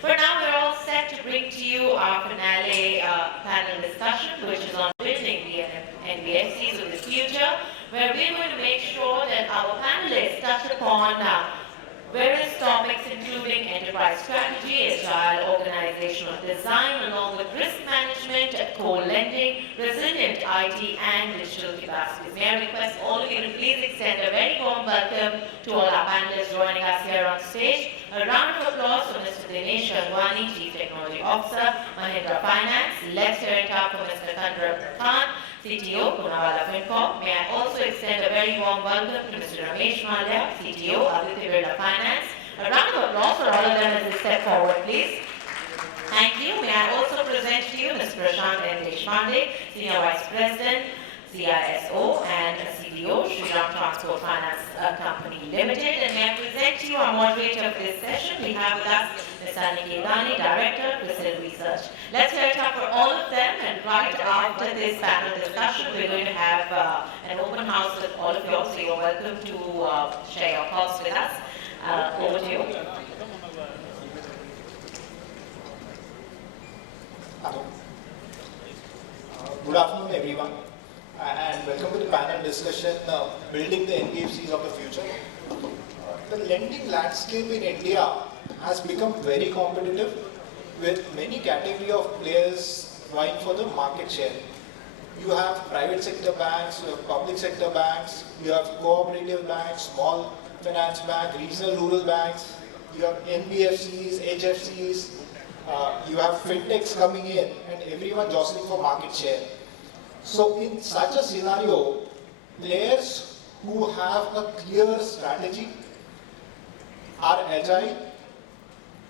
For now, we're all set to bring to you our finale panel discussion, which is on building the NBFCs of the future, where we're going to make sure that our panelists touch upon various topics including enterprise strategy, agile organizational design, along with risk management, co-lending, resilient IT, and digital capacities. May I request all of you to please extend a very warm welcome to all our panelists joining us here on stage. A round of applause for Mr. Dinesh Gangwani, Chief Technology Officer, Mahindra Finance. Let's hear it up for Mr. Kandarp, CTO, Poonawalla Fincorp. May I also extend a very warm welcome to Mr. Ramesh, Mallya, CTO, Aditya, Birla Finance. A round of applause for all of them as they step forward, please. Thank you. May I also present to you Mr. Prashant and Deshpande, Senior Vice President, CISO and CDO, Shriram Transport Finance Company Limited. And may I present to you our moderator of this session. We have with us Ms. Aniket, Dani, Director, CRISIL Research. Let's hear it up for all of them. And right after this panel discussion, we're going to have an open house with all of you. So you're welcome to share your thoughts with us. Over to you. Good afternoon, everyone, and welcome to the panel discussion, Building the NBFCs of the Future. The lending landscape in India has become very competitive, with many category of players vying for the market share. You have private sector banks, you have public sector banks, you have cooperative banks, small finance bank, regional rural banks, you have NBFCs, HFCs, you have fintechs coming in, and everyone jostling for market share. So in such a scenario, players who have a clear strategy, are agile,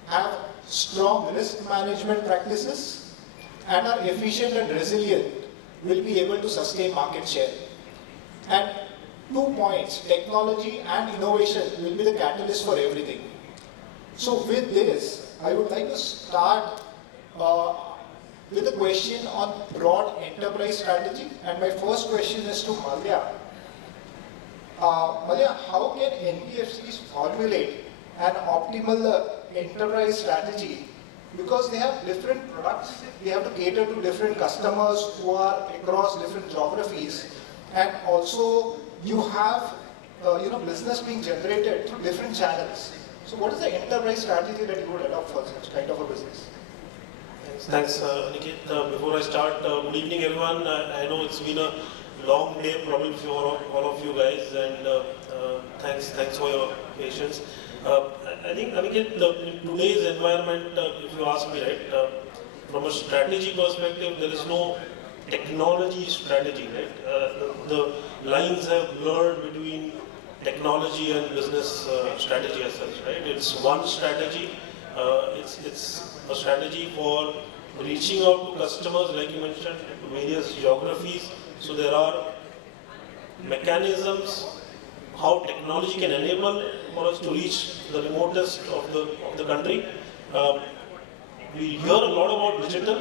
have strong risk management practices, and are efficient and resilient will be able to sustain market share. And 2 points, technology and innovation will be the catalyst for everything. So with this, I would like to start with a question on broad enterprise strategy. And my first question is to Mallya. Mallya, how can NBFCs formulate an optimal enterprise strategy? Because they have different products, they have to cater to different customers who are across different geographies, and also you have business being generated through different channels. So what is the enterprise strategy that you would adopt for such kind of a business? Thanks, Aniket. Before I start, good evening everyone. I know it's been a long day probably for all of you guys, and thanks for your patience. I think, Aniket, in today's environment, if you ask me, right, from a strategy perspective, there is no technology strategy, right? The lines have blurred between technology and business strategy as such, right? It's one strategy. It's a strategy for reaching out to customers, like you mentioned, to various geographies. So there are mechanisms how technology can enable for us to reach the remotest of the country. We hear a lot about digital.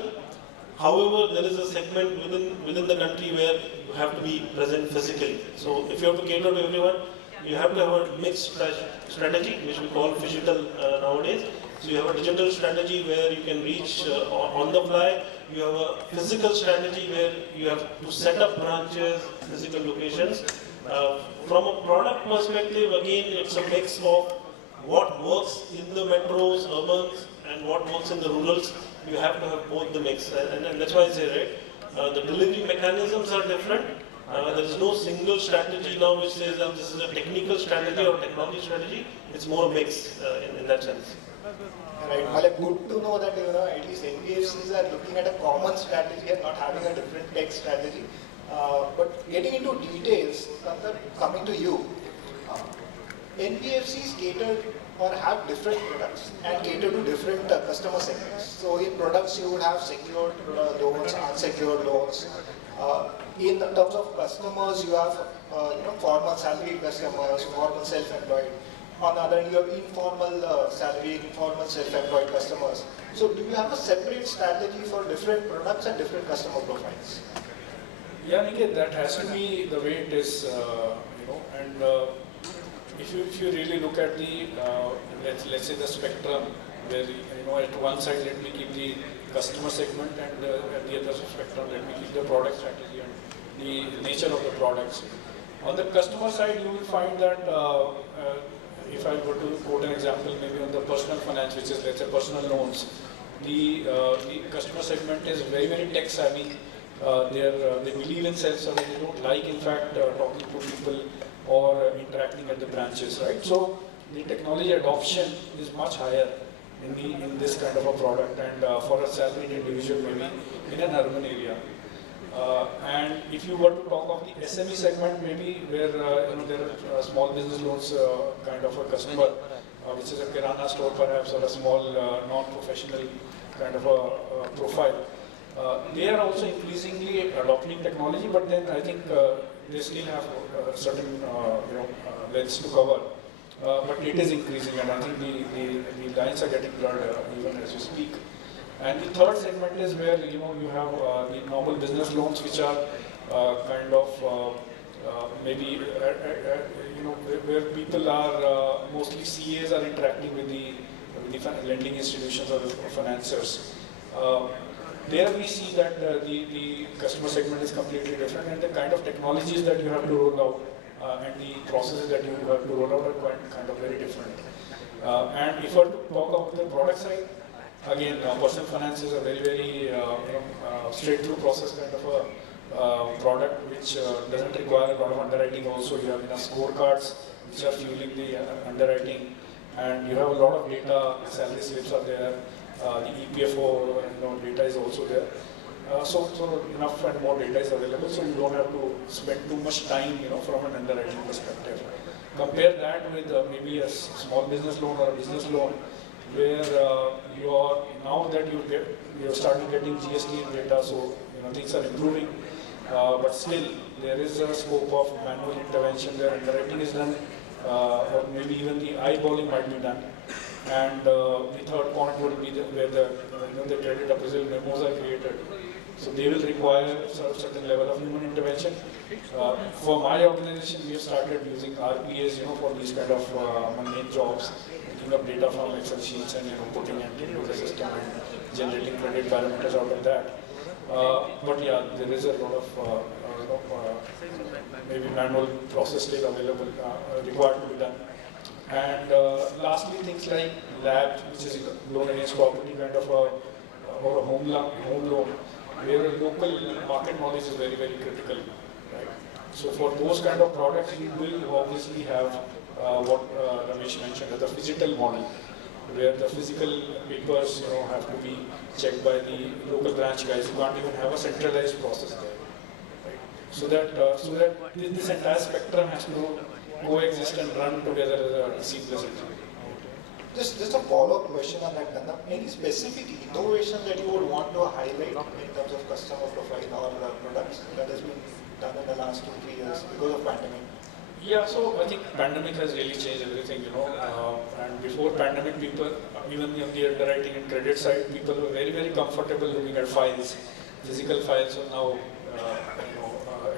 However, there is a segment within the country where you have to be present physically. So if you have to cater to everyone, you have to have a mixed strategy, which we call phygital nowadays. So you have a digital strategy where you can reach on the fly. You have a physical strategy where you have to set up branches, physical locations. From a product perspective, again, it's a mix of what works in the metros, urbans, and what works in the rurals. You have to have both the mix, and that's why I say, right, the delivery mechanisms are different. There is no single strategy now which says that this is a technical strategy or technology strategy. It's more a mix in that sense. Right. Well, good to know that at least NBFCs are looking at a common strategy and not having a different tech strategy. But getting into details, coming to you, NBFCs cater or have different products and cater to different customer segments. So in products you would have secured loans, unsecured loans. In terms of customers, you have formal salaried customers, formal self-employed. On the other hand, you have informal salaried, informal self-employed customers. So do you have a separate strategy for different products and different customer profiles? Yeah, Aniket, that has to be the way it is, and if you really look at the, let's say the spectrum where at one side let me keep the customer segment and at the other spectrum let me keep the product strategy and the nature of the products. On the customer side, you will find that if I were to quote an example, maybe on the personal finance, which is let's say personal loans, the customer segment is very, very tech savvy. They believe in self-service. They don't like, in fact, talking to people or interacting at the branches, right? So the technology adoption is much higher in this kind of a product, and for a salaried individual, maybe in an urban area. And if you were to talk of the SME segment, maybe where there are small business loans kind of a customer, which is a kirana store perhaps, or a small non-professional kind of a profile. They are also increasingly adopting technology, but then I think they still have certain lengths to cover. But it is increasing, and I think the lines are getting blurred even as you speak. And the third segment is where you have the normal business loans, which are kind of maybe where people are mostly CAs are interacting with the lending institutions or the financiers. There we see that the customer segment is completely different, and the kind of technologies that you have to roll out and the processes that you have to roll out are quite kind of very different. And if I talk about the product side, again, personal finance is a very, very straight-through process kind of a product which doesn't require a lot of underwriting. Also, you have enough scorecards which are fueling the underwriting, and you have a lot of data. Salary slips are there. The EPFO data is also there. So enough and more data is available, so you don't have to spend too much time, from an underwriting perspective. Compare that with maybe a small business loan or a business loan, where now that you're starting getting GST data, so things are improving, but still there is a scope of manual intervention where underwriting is done, or maybe even the eyeballing might be done. And the third point would be where the credit appraisal memos are created. So they will require a certain level of human intervention. For my organization, we have started using RPAs, for these kind of mundane jobs, picking up data from Excel sheets and putting it into the system and generating credit parameters out of that. But yeah, there is a lot of maybe manual process still available, required to be done. And lastly, things like LAB, which is loan against property kind of or a home loan, where local market knowledge is very, very critical, right? So for those kind of products, you will obviously have what Ramesh mentioned as the physical model, where the physical papers have to be checked by the local branch guys. You can't even have a centralized process there, right? So that this entire spectrum has to coexist and run together seamlessly. Just a follow-up question on that, Kandarp. Any specific innovation that you would want to highlight in terms of customer profile or products that has been done in the last 2-3 years because of pandemic? Yeah, so I think pandemic has really changed everything, and before pandemic, people, even on the underwriting and credit side, people were very, very comfortable looking at files, physical files, or now,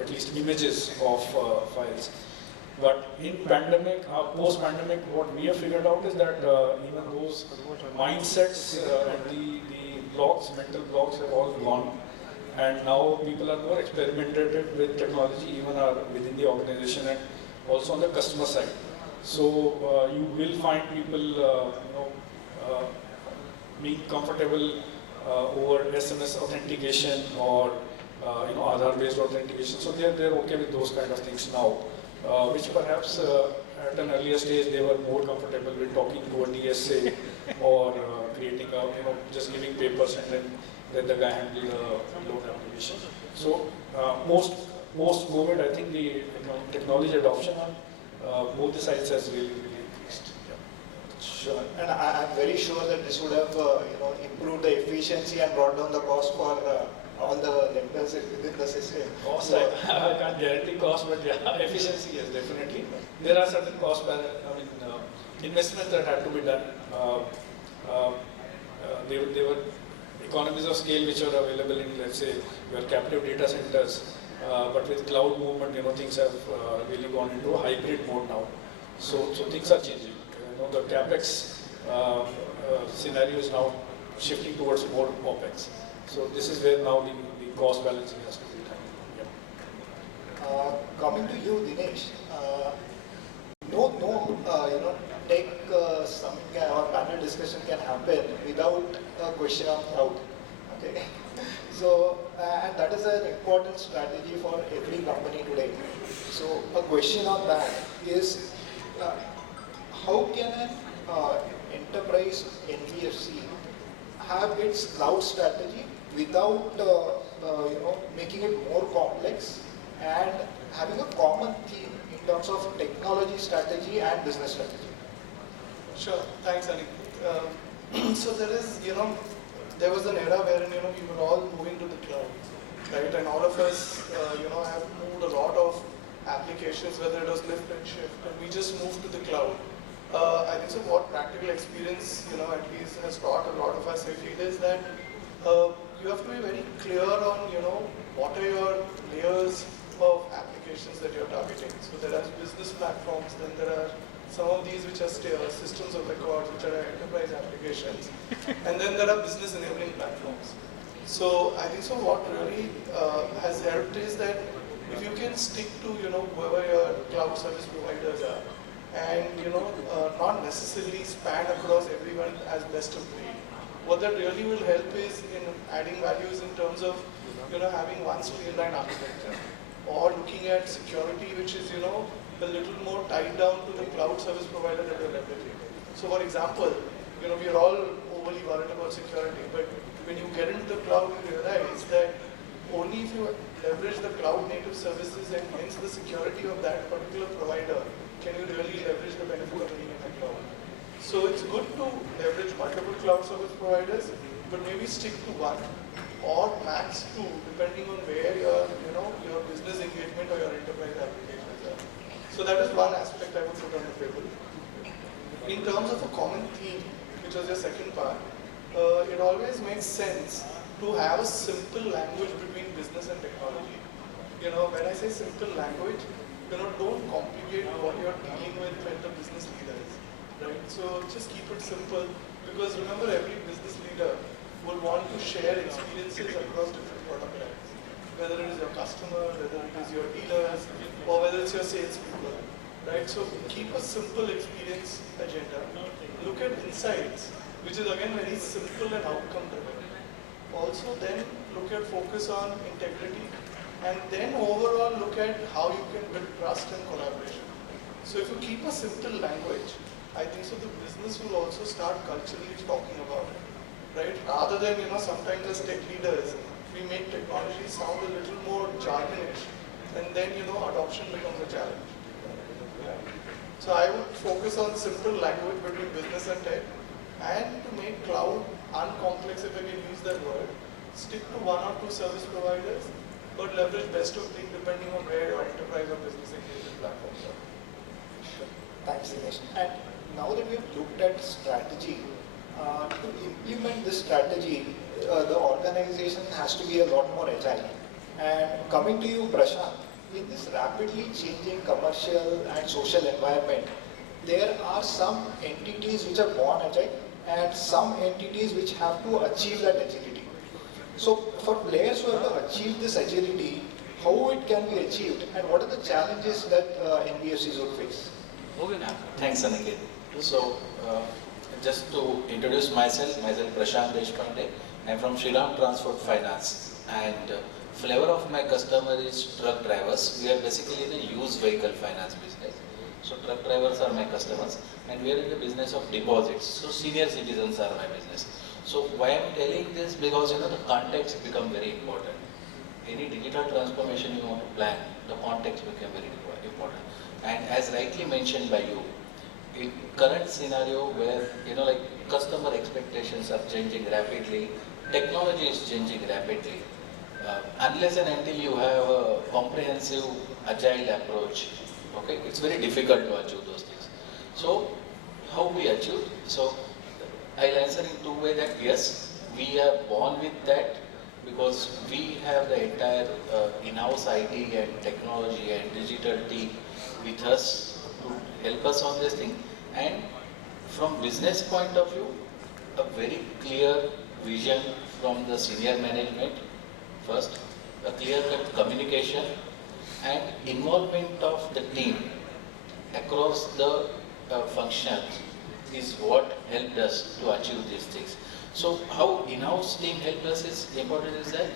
at least images of files. But in pandemic, post-pandemic, what we have figured out is that even those mindsets and the blocks, mental blocks have all gone. And now people are more experimentative with technology, even within the organization and also on the customer side. So you will find people, being comfortable over SMS authentication or Aadhaar-based authentication. So they're okay with those kind of things now. Which perhaps at an earlier stage they were more comfortable with talking to a DSA or creating just giving papers and then let the guy handle the loan application. So post-COVID, I think the technology adoption on both the sides has really increased. Yeah. Sure, and I'm very sure that this would have improved the efficiency and brought down the cost for all the lenders within the system. Cost, I can't guarantee cost, but yeah, efficiency, yes, definitely. There are certain cost, investments that had to be done. There were economies of scale which are available in, let's say, your captive data centers. But with cloud movement, things have really gone into a hybrid mode now. So things are changing. The capex scenario is now shifting towards more OPEX. So this is where now the cost balancing has to be done. Coming to you, Dinesh, take some or panel discussion can happen without a question of cloud. Okay, so and that is an important strategy for every company today. So a question on that is, how can an enterprise NBFC have its cloud strategy without making it more complex and having a common theme in terms of technology strategy and business strategy? Sure, thanks, Aniket. So there was an era wherein we were all moving to the cloud, right? And all of us have moved a lot of applications, whether it was lift and shift, and we just moved to the cloud. I think so. What practical experience at least has taught a lot of us, I feel, is that you have to be very clear on what are your layers of applications that you're targeting. So there are business platforms, then there are some of these which are systems of records, which are enterprise applications, and then there are business enabling platforms. So I think so. What really has helped is that if you can stick to whoever your cloud service providers are, and not necessarily span across everyone as best of breed. What that really will help is in adding values in terms of having one streamlined architecture, or looking at security which is a little more tied down to the cloud service provider that you're leveraging. So for example, we are all overly worried about security, but when you get into the cloud, you realize that only if you leverage the cloud native services and hence the security of that particular provider can you really leverage the benefit of being in the cloud. So it's good to leverage multiple cloud service providers, but maybe stick to one or max two, depending on where your business engagement or your enterprise applications are. So that is one aspect I would put on the table. In terms of a common theme, which was your second part, it always makes sense to have a simple language between business and technology. When I say simple language, don't complicate what you're dealing with the business leaders, right? So just keep it simple, because remember, every business leader will want to share experiences across different product lines, whether it is your customer, whether it is your dealers, or whether it's your salespeople, right? So keep a simple experience agenda. Look at insights, which is again very simple and outcome driven. Also then look at focus on integrity, and then overall look at how you can build trust and collaboration. So if you keep a simple language, I think so the business will also start culturally talking about it, right? Rather than, sometimes as tech leaders, we make technology sound a little more jargonish, and then, adoption becomes a challenge. So I would focus on simple language between business and tech, and to make cloud uncomplex, if I can use that word, stick to one or two service providers, but leverage best of breed depending on where your enterprise or business engagement platforms are. Thanks, Dinesh. And now that we have looked at strategy, to implement this strategy, the organization has to be a lot more agile. And coming to you, Prashant, in this rapidly changing commercial and social environment, there are some entities which are born agile and some entities which have to achieve that agility. So for players who have to achieve this agility, how it can be achieved and what are the challenges that NBFCs would face? Thanks, Aniket. So, just to introduce myself Prashant Deshpande. I'm from Shriram Transport Finance, and flavor of my customer is truck drivers. We are basically the used vehicle finance business. So truck drivers are my customers, and we are in the business of deposits. So senior citizens are my business. So why I'm telling this, because the context become very important. Any digital transformation you want to plan, the context become very important. And as rightly mentioned by you, in current scenario where like customer expectations are changing rapidly, technology is changing rapidly. Unless and until you have a comprehensive agile approach, okay, it's very difficult to achieve those things. So how we achieve? So I'll answer in two ways that yes, we are born with that because we have the entire in-house IT and technology and digital team with us to help us on this thing. And From business point of view, a very clear vision from the senior management first, a clear-cut communication and involvement of the team across the functions is what helped us to achieve these things. So how in-house team helped us is important is that,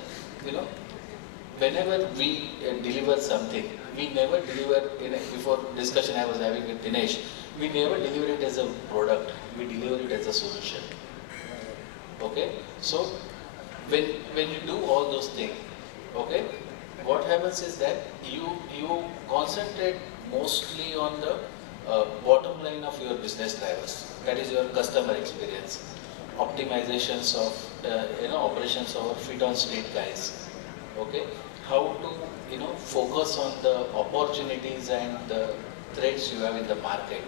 whenever we deliver something, we never deliver, before discussion I was having with Dinesh, we never deliver it as a product, we deliver it as a solution. Okay? So when you do all those things, okay, what happens is that you concentrate mostly on the bottom line of your business drivers. That is your customer experience, optimizations of operations of our feet on street guys. Okay, how to focus on the opportunities and the threats you have in the market.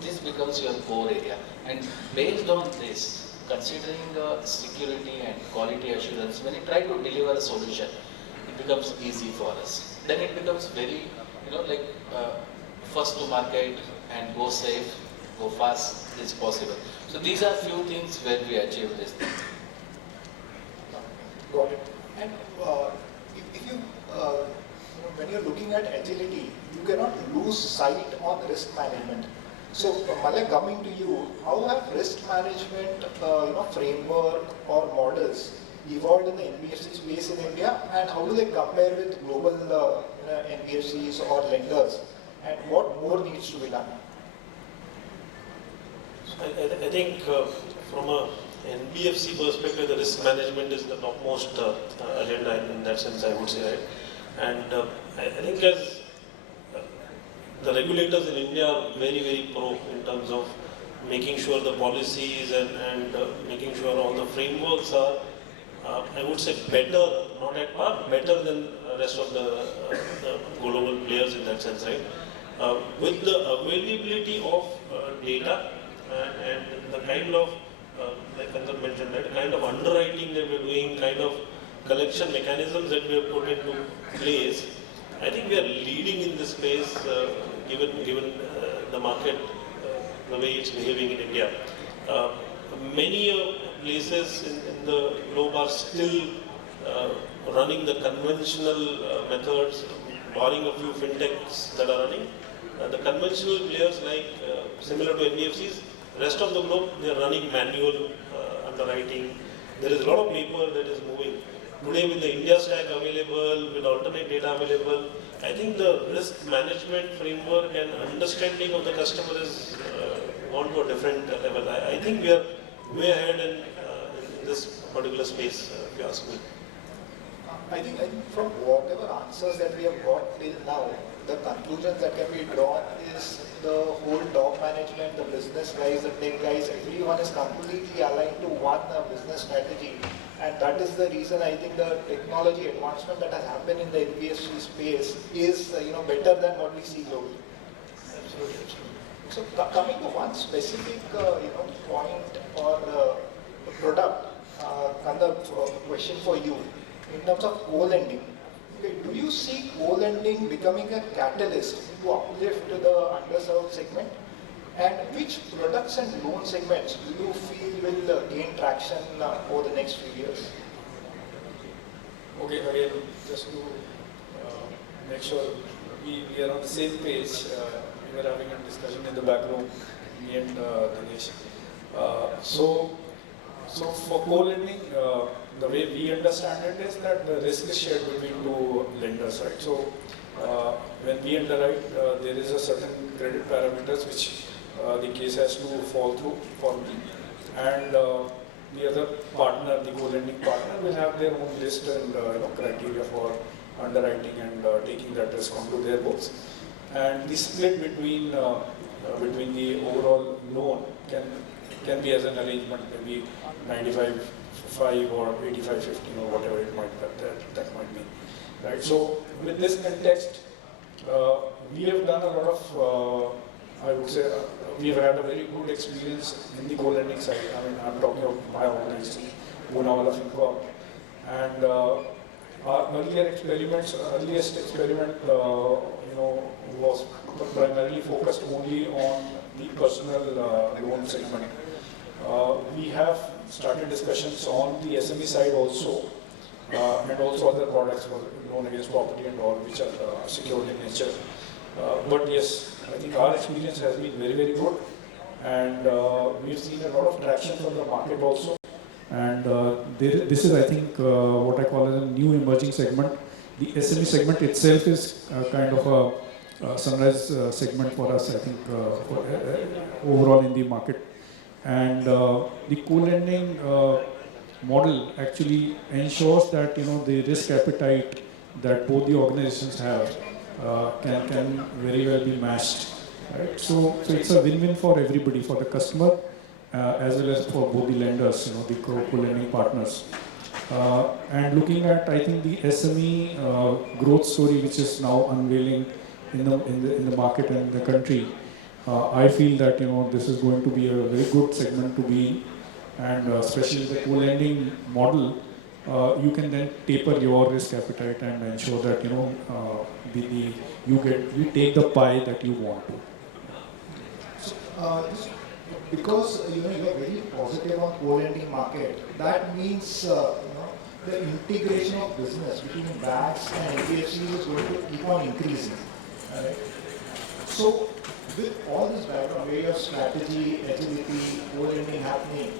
This becomes your core area, and based on this, considering security and quality assurance, when you try to deliver a solution, it becomes easy for us. Then it becomes very, first to market and go safe, go fast is possible. So these are few things where we achieve this thing. Got it. And if you, when you're looking at agility, you cannot lose sight on risk management. So, Mallya, coming to you, how have risk management, framework or models evolved in the NBFC space in India, and how do they compare with global NBFCs or lenders, and what more needs to be done? I think from a NBFC perspective, the risk management is the topmost agenda in that sense, I would say, right? And I think as the regulators in India are very, very pro in terms of making sure the policies and making sure all the frameworks are, I would say, better, not at par, better than the rest of the global players in that sense, right? With the availability of data and the kind of, like Kandarp mentioned, right, kind of underwriting that we're doing, kind of collection mechanisms that we have put into place, I think we are leading in this space, given the market, the way it's behaving in India. Many places in the globe are still running the conventional methods, barring a few fintechs that are running. The conventional players, like similar to NBFCs, rest of the globe, they are running manual underwriting. There is a lot of paper that is moving. Today, with the India stack available, with alternate data available, I think the risk management framework and understanding of the customer is gone to a different level. I think we are way ahead in this particular space, if you ask me. I think from whatever answers that we have got till now, the conclusions that can be drawn is the whole top management, the business guys, the tech guys, everyone is completely aligned to one business strategy. And that is the reason I think the technology advancement that has happened in the NBFC space is better than what we see globally. Absolutely. So coming to one specific point or product, Kandarp, question for you in terms of co-lending. Okay, do you see co-lending becoming a catalyst to uplift the underserved segment? And which products and loan segments do you feel will gain traction over the next few years? Okay, again, just to make sure we are on the same page, we were having a discussion in the back room, me and Dinesh. So for co-lending, the way we understand it is that the risk is shared between two lenders, right? So when we underwrite, there is a certain credit parameters which the case has to fall through for me, and the other partner, the co-lending partner, will have their own list and criteria for underwriting and taking that risk onto their books. And the split between the overall loan can be as an arrangement, maybe 95-5 or 85-15 or whatever it might that might be, right? So with this context, we have done a lot of I would say we have had a very good experience in the co-lending side. I mean, I'm talking of my organization, Poonawalla, Fincorp, and our earliest experiment, was primarily focused only on the personal personal loan segment. We have started discussions on the SME side also, and also other products for loan against property and all, which are secured in nature. But yes, I think our experience has been very, very good, and we've seen a lot of traction from the market also. And this is, I think, what I call as a new emerging segment. The SME segment itself is kind of a sunrise segment for us, I think, overall in the market. And the co-lending model actually ensures that the risk appetite that both the organizations have can very well be matched. Right? So it's a win-win for everybody, for the customer as well as for both the lenders, the co-lending partners. And looking at, I think, the SME growth story, which is now unveiling in the market and in the country, I feel that this is going to be a very good segment to be in, and especially the co-lending model, you can then taper your risk appetite and ensure that you take the pie that you want to. So, because you are very positive on co-lending market, that means the integration of business between banks and NBFCs is going to keep on increasing. Right? So, with all this background, where your strategy, agility, co-lending happening,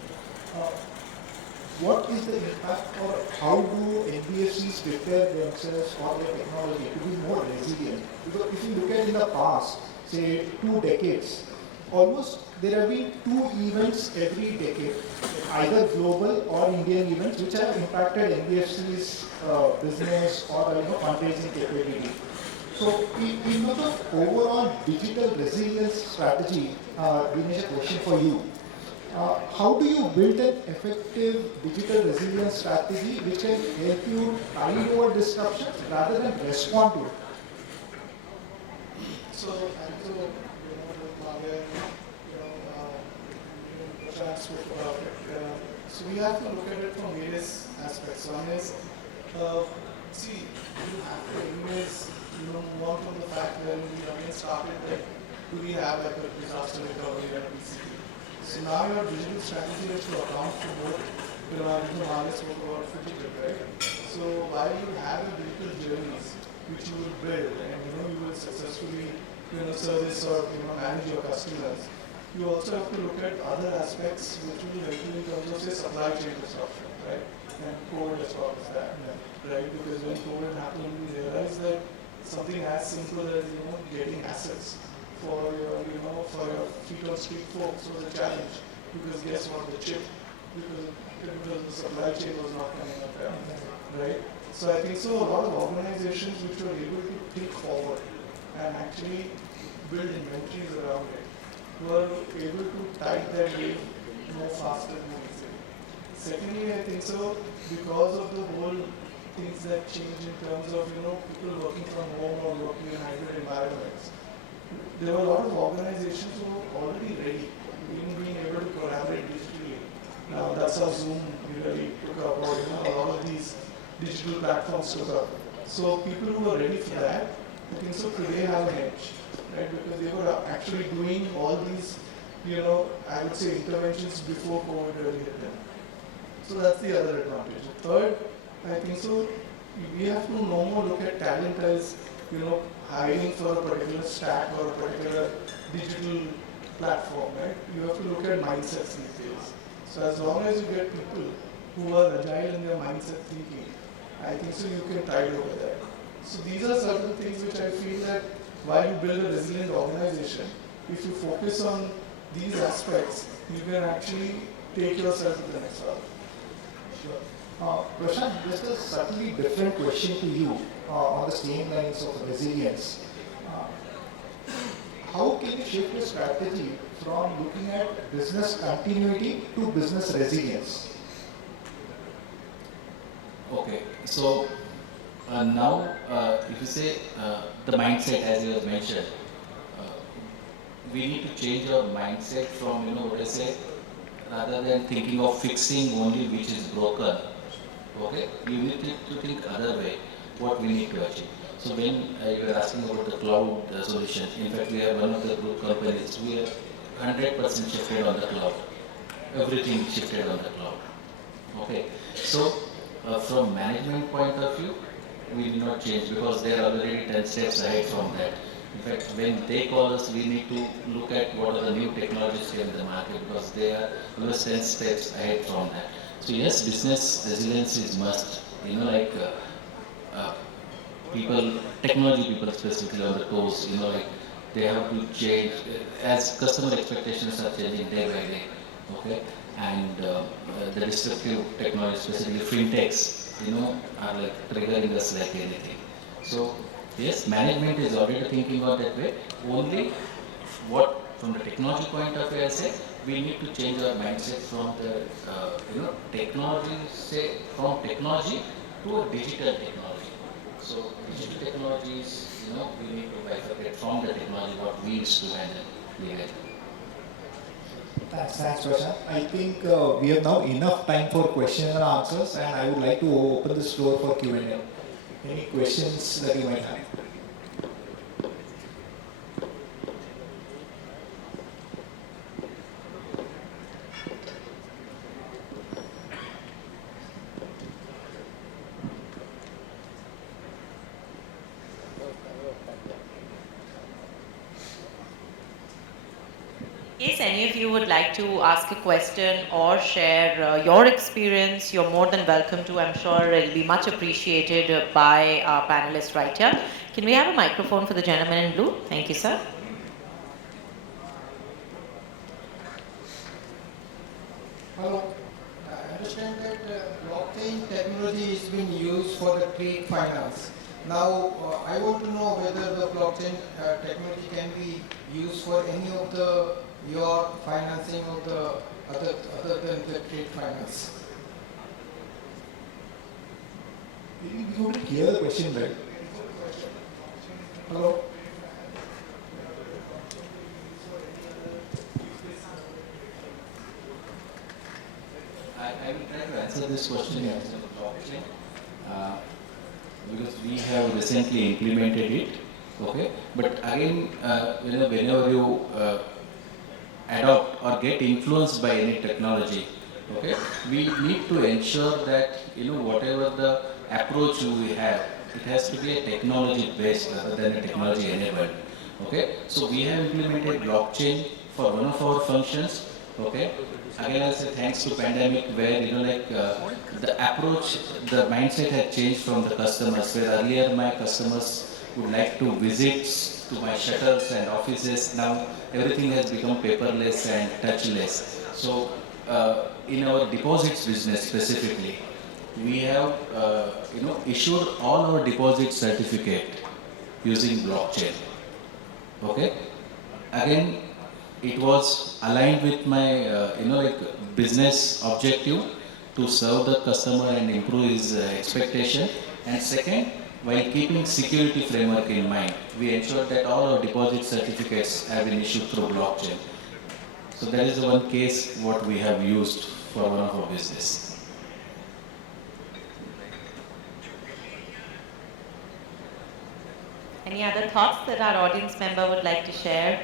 what is the impact, or how do NBFCs prepare themselves or their technology to be more resilient? Because if you look at in the past, say 2 decades, almost there have been 2 events every decade, either global or Indian events, which have impacted NBFC's business or fundraising capability. So, in terms of overall digital resilience strategy, Dinesh, a question for you. How do you build an effective digital resilience strategy which can help you tide over disruptions rather than respond to it? So, Mallya, Prashant spoke about it. So we have to look at it from various aspects. One is, see, you have to anyways, move on from the fact when we again started that do we have like a disaster recovery and a PCP. So now your digital strategy is to account for both, Mallya spoke about physical, right? So while you have your digital journeys, which you will build and you will successfully service or manage your customers, you also have to look at other aspects which will help you in terms of say supply chain disruption, right? And COVID as well as that, right? Because when COVID happened, we realized that something as simple as getting assets for your feet on street folks was a challenge. Because guess what, the chip, because the supply chain was not coming up there, right? So I think so a lot of organizations which were able to think forward and actually build inventories around it were able to tide their wave more faster more easily. Secondly, I think so because of the whole things that change in terms of people working from home or working in hybrid environments, there were a lot of organizations who were already ready, even being able to collaborate digitally. Now that's how Zoom really took up, or a lot of these digital platforms took up. So people who were ready for that, I think so today have an edge, right? Because they were actually doing all these, I would say interventions before COVID really hit them. So that's the other advantage. The third, I think so, we have to no more look at talent as, hiring for a particular stack or a particular digital platform, right? You have to look at mindsets these days. So as long as you get people who are agile in their mindset thinking, I think so you can tide over that. So these are certain things which I feel that while you build a resilient organization, if you focus on these aspects, you can actually take yourself to the next level. Sure. Prashant, just a slightly different question to you on the same lines of resilience. How can you shift your strategy from looking at business continuity to business resilience? Okay, so now if you say the mindset as you have mentioned, we need to change our mindset from, rather than thinking of fixing only which is broken, okay, you need to think other way, what we need to achieve. So when you are asking about the cloud solution, in fact we have one of the group companies, we are 100% shifted on the cloud. Everything shifted on the cloud. Okay. So from management point of view, we did not change because they are already 10 steps ahead from that. In fact, when they call us, we need to look at what are the new technologies in the market because they are always 10 steps ahead from that. So yes, business resilience is must. Uh, people, technology people specifically on the toes, they have to change as customer expectations are changing day by day. Okay, and the disruptive technology, especially fintechs, are like triggering us like anything. So yes, management is already thinking about that way. Only what from the technology point of view, I say we need to change our mindset from the technology, say from technology to a digital technology. So digital technologies, we need to bifurcate from the technology what we used to handle. Thanks, Prashant. I think we have now enough time for questions and answers, and I would like to open this floor for Q&A. Any questions that you might have? In case any of you would like to ask a question or share your experience, you're more than welcome to. I'm sure it'll be much appreciated by our panelists right here. Can we have a microphone for the gentleman in blue? Thank you, sir. Hello. I understand that blockchain technology is being used for the trade finance. Now, I want to know whether the blockchain technology can be used for any of your financing of the other than the trade finance. You would hear the question, right? Hello? I will try to answer this question as a blockchain because we have recently implemented it. Okay, but again, whenever you adopt or get influenced by any technology, okay, we need to ensure that whatever the approach we have, it has to be a technology based rather than a technology enabled. Okay, so we have implemented blockchain for one of our functions. Okay, again I'll say thanks to pandemic where the approach, the mindset had changed from the customers. Where earlier my customers would like to visit to my shuttles and offices, now everything has become paperless and touchless. So in our deposits business specifically, we have issued all our deposit certificate using blockchain. Okay, again it was aligned with my business objective to serve the customer and improve his expectation. And second, while keeping security framework in mind, we ensured that all our deposit certificates have been issued through blockchain. So that is the one case what we have used for one of our business. Any other thoughts that our audience member would like to share?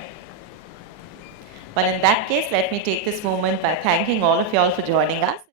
Well, in that case, let me take this moment by thanking all of you all for joining us.